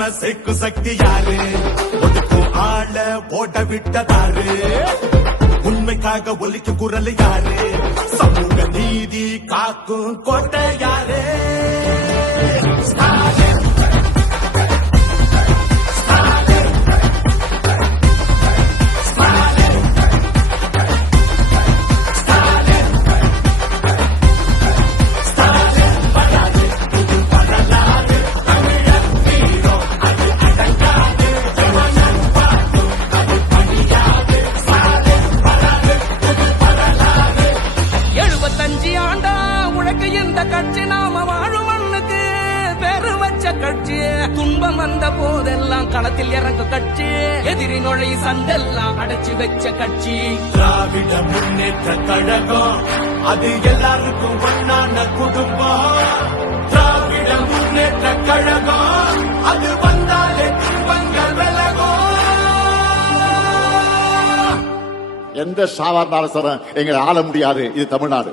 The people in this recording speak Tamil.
நம்ம செக்கு சக்தி யாரு? ஒதுக்கும் ஆள ஓட விட்டதாரு உண்மைக்காக ஒலிக்கும் குரல் யாரு? சமூக நீதி காக்கும் கோட்டை யாரு? இந்த கட்சி நாம வாழும் மண்ணுக்கு பெரு வச்ச கட்சி. துன்பம் வந்த போதெல்லாம் களத்தில் இறங்க கட்சி. எதிரி நுழை சண்டெல்லாம் அடைச்சு வச்ச கட்சி. திராவிட முன்னேற்ற கழகம் அது எல்லாருக்கும் ஒண்ணான குடும்பம். திராவிட முன்னேற்ற கழகம் அது வந்தாலே துன்பங்கள் விலகும். எந்த சாதாரண அரசரும் எங்களை ஆள முடியாது. இது தமிழ்நாடு.